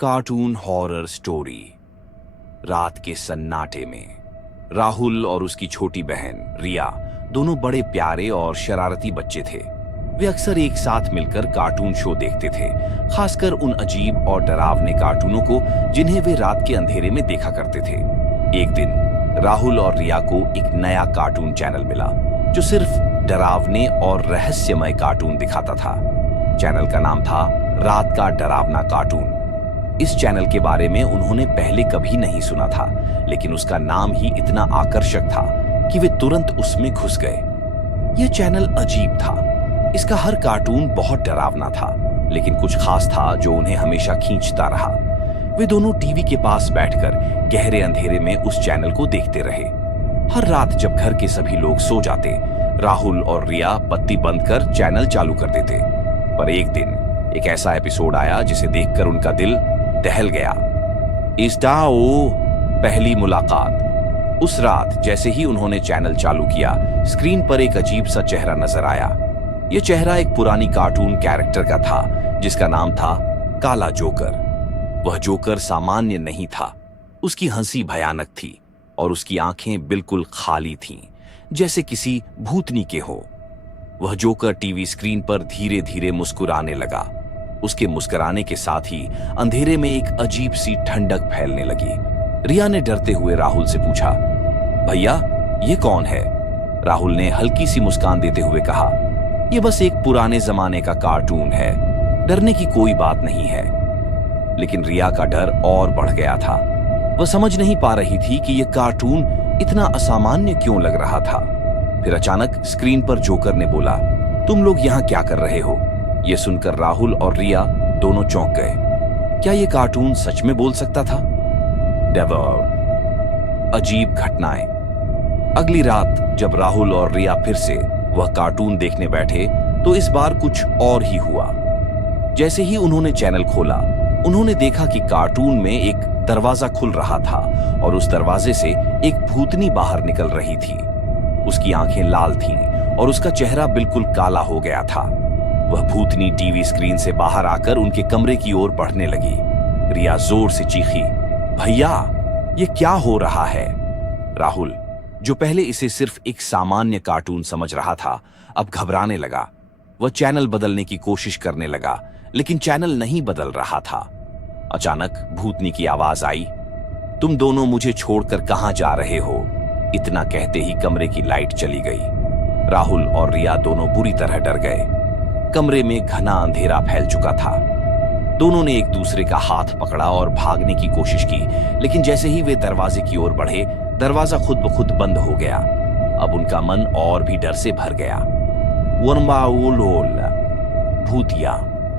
Cartoon horror story. रात के सन्नाटे में राहुल और उसकी छोटी बहन रिया दोनों बड़े प्यारे और शरारती बच्चे थे। वे अक्सर एक साथ मिलकर कार्टून शो देखते थे, खासकर उन अजीब और डरावने कार्टूनों को जिन्हें वे रात के अंधेरे में देखा करते थे। एक दिन राहुल और रिया को एक नया कार्टून चैनल मिला जो सिर्फ डरावने और रहस्यमय कार्टून दिखाता था। चैनल का नाम था रात का डरावना कार्टून। इस चैनल के बारे में उन्होंने पहले कभी नहीं सुना था, लेकिन उसका नाम ही इतना आकर्षक था कि वे तुरंत उसमें घुस गए। यह चैनल अजीब था। इसका हर कार्टून बहुत डरावना था, लेकिन कुछ खास था जो उन्हें हमेशा खींचता रहा। वे दोनों टीवी के पास बैठकर गहरे अंधेरे में उस चैनल को देखते रहे। हर रात जब घर के सभी लोग सो जाते, राहुल और रिया बत्ती बंद कर चैनल चालू कर देते। पर एक दिन एक ऐसा एपिसोड आया जिसे देखकर उनका दिल दहल गया। इस्टाओ पहली मुलाकात। उस रात जैसे ही उन्होंने चैनल चालू किया, स्क्रीन पर एक अजीब सा चेहरा नजर आया। यह चेहरा एक पुरानी कार्टून कैरेक्टर का था जिसका नाम था काला जोकर। वह जोकर सामान्य नहीं था। उसकी हंसी भयानक थी और उसकी आंखें बिल्कुल खाली थीं, जैसे किसी भूतनी के हो। वह जोकर टीवी स्क्रीन पर धीरे धीरे मुस्कुराने लगा। उसके मुस्कुराने के साथ ही अंधेरे में एक अजीब सी ठंडक फैलने लगी। रिया ने डरते हुए राहुल से पूछा, भैया ये कौन है? राहुल ने हल्की सी मुस्कान देते हुए कहा, यह बस एक पुराने जमाने का कार्टून है, डरने की कोई बात नहीं है। लेकिन रिया का डर और बढ़ गया था। वह समझ नहीं पा रही थी कि यह कार्टून इतना असामान्य क्यों लग रहा था। फिर अचानक स्क्रीन पर जोकर ने बोला, तुम लोग यहाँ क्या कर रहे हो? यह सुनकर राहुल और रिया दोनों चौंक गए। क्या यह कार्टून सच में बोल सकता था? अजीब घटनाएं। अगली रात जब राहुल और रिया फिर से वह कार्टून देखने बैठे तो इस बार कुछ और ही हुआ। जैसे ही उन्होंने चैनल खोला, उन्होंने देखा कि कार्टून में एक दरवाजा खुल रहा था और उस दरवाजे से एक भूतनी बाहर निकल रही थी। उसकी आंखें लाल थीं और उसका चेहरा बिल्कुल काला हो गया था। वह भूतनी टीवी स्क्रीन से बाहर आकर उनके कमरे की ओर बढ़ने लगी। रिया जोर से चीखी, भैया ये क्या हो रहा है? राहुल, जो पहले इसे सिर्फ एक सामान्य कार्टून समझ रहा था, अब घबराने लगा। वह चैनल बदलने की कोशिश करने लगा, लेकिन चैनल नहीं बदल रहा था। अचानक भूतनी की आवाज आई, तुम दोनों मुझे छोड़कर कहां जा रहे हो? इतना कहते ही कमरे की लाइट चली गई। राहुल और रिया दोनों बुरी तरह डर गए। कमरे में घना अंधेरा फैल चुका था। दोनों ने एक दूसरे का हाथ पकड़ा और भागने की कोशिश की, लेकिन जैसे ही वे दरवाजे की ओर बढ़े, दरवाजा खुद ब खुद बंद हो गया। अब उनका मन और भी डर से भर गया। भूतिया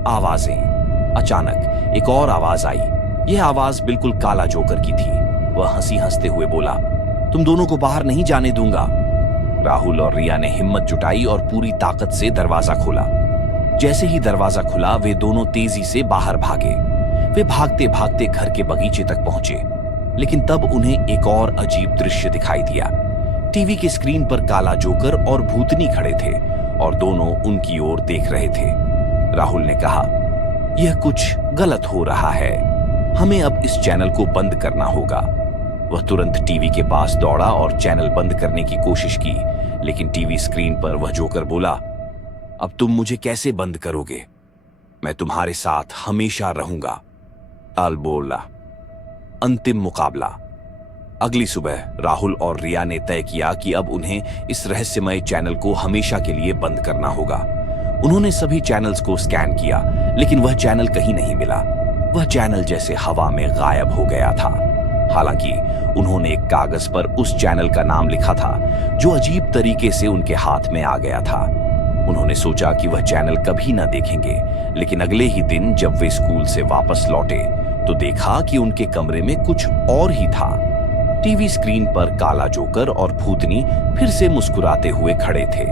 आवाजें। अचानक एक और आवाज आई। यह आवाज बिल्कुल काला जोकर की थी। वह हंसी हंसते हुए बोला, तुम दोनों को बाहर नहीं जाने दूंगा। राहुल और रिया ने हिम्मत जुटाई और पूरी ताकत से दरवाजा खोला। जैसे ही दरवाजा खुला, वे दोनों तेजी से बाहर भागे। वे भागते भागते घर के बगीचे तक पहुंचे, लेकिन तब उन्हें एक और अजीब दृश्य दिखाई दिया। टीवी की स्क्रीन पर काला जोकर और भूतनी खड़े थे और दोनों उनकी ओर देख रहे थे। राहुल ने कहा, यह कुछ गलत हो रहा है, हमें अब इस चैनल को बंद करना होगा। वह तुरंत टीवी के पास दौड़ा और चैनल बंद करने की कोशिश की, लेकिन टीवी स्क्रीन पर वह जोकर बोला, अब तुम मुझे कैसे बंद करोगे? मैं तुम्हारे साथ हमेशा रहूंगा। अलबोला। अंतिम मुकाबला। अगली सुबह राहुल और रिया ने तय किया कि अब उन्हें इस रहस्यमय चैनल को हमेशा के लिए बंद करना होगा। उन्होंने सभी चैनल्स को स्कैन किया, लेकिन वह चैनल कहीं नहीं मिला। वह चैनल जैसे हवा में गायब हो गया था। हालांकि उन्होंने एक कागज पर उस चैनल का नाम लिखा था जो अजीब तरीके से उनके हाथ में आ गया था। उन्होंने सोचा कि वह चैनल कभी ना देखेंगे, लेकिन अगले ही दिन जब वे स्कूल से वापस लौटे तो देखा कि उनके कमरे में कुछ और ही था। टीवी स्क्रीन पर काला जोकर और भूतनी फिर से मुस्कुराते हुए खड़े थे।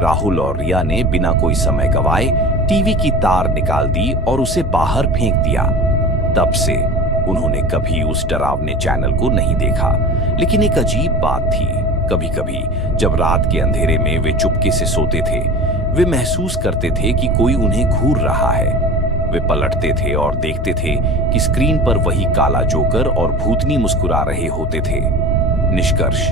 राहुल और रिया ने बिना कोई समय गवाए टीवी की तार निकाल दी और उसे बाहर फेंक दिया। तब से उन्होंने कभी उस डरावने चैनल को नहीं देखा। लेकिन एक अजीब बात थी, कभी कभी जब रात के अंधेरे में वे चुपके से सोते थे, वे महसूस करते थे कि कोई उन्हें घूर रहा है। वे पलटते थे और देखते थे कि स्क्रीन पर वही काला जोकर और भूतनी मुस्कुरा रहे होते थे। निष्कर्ष,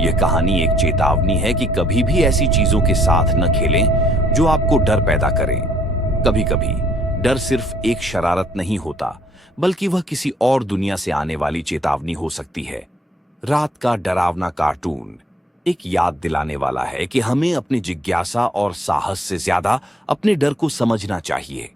यह कहानी एक चेतावनी है कि कभी भी ऐसी चीजों के साथ न खेलें जो आपको डर पैदा करें। कभी कभी डर सिर्फ एक शरारत नहीं होता, बल्कि वह किसी और दुनिया से आने वाली चेतावनी हो सकती है। रात का डरावना कार्टून एक याद दिलाने वाला है कि हमें अपनी जिज्ञासा और साहस से ज्यादा अपने डर को समझना चाहिए।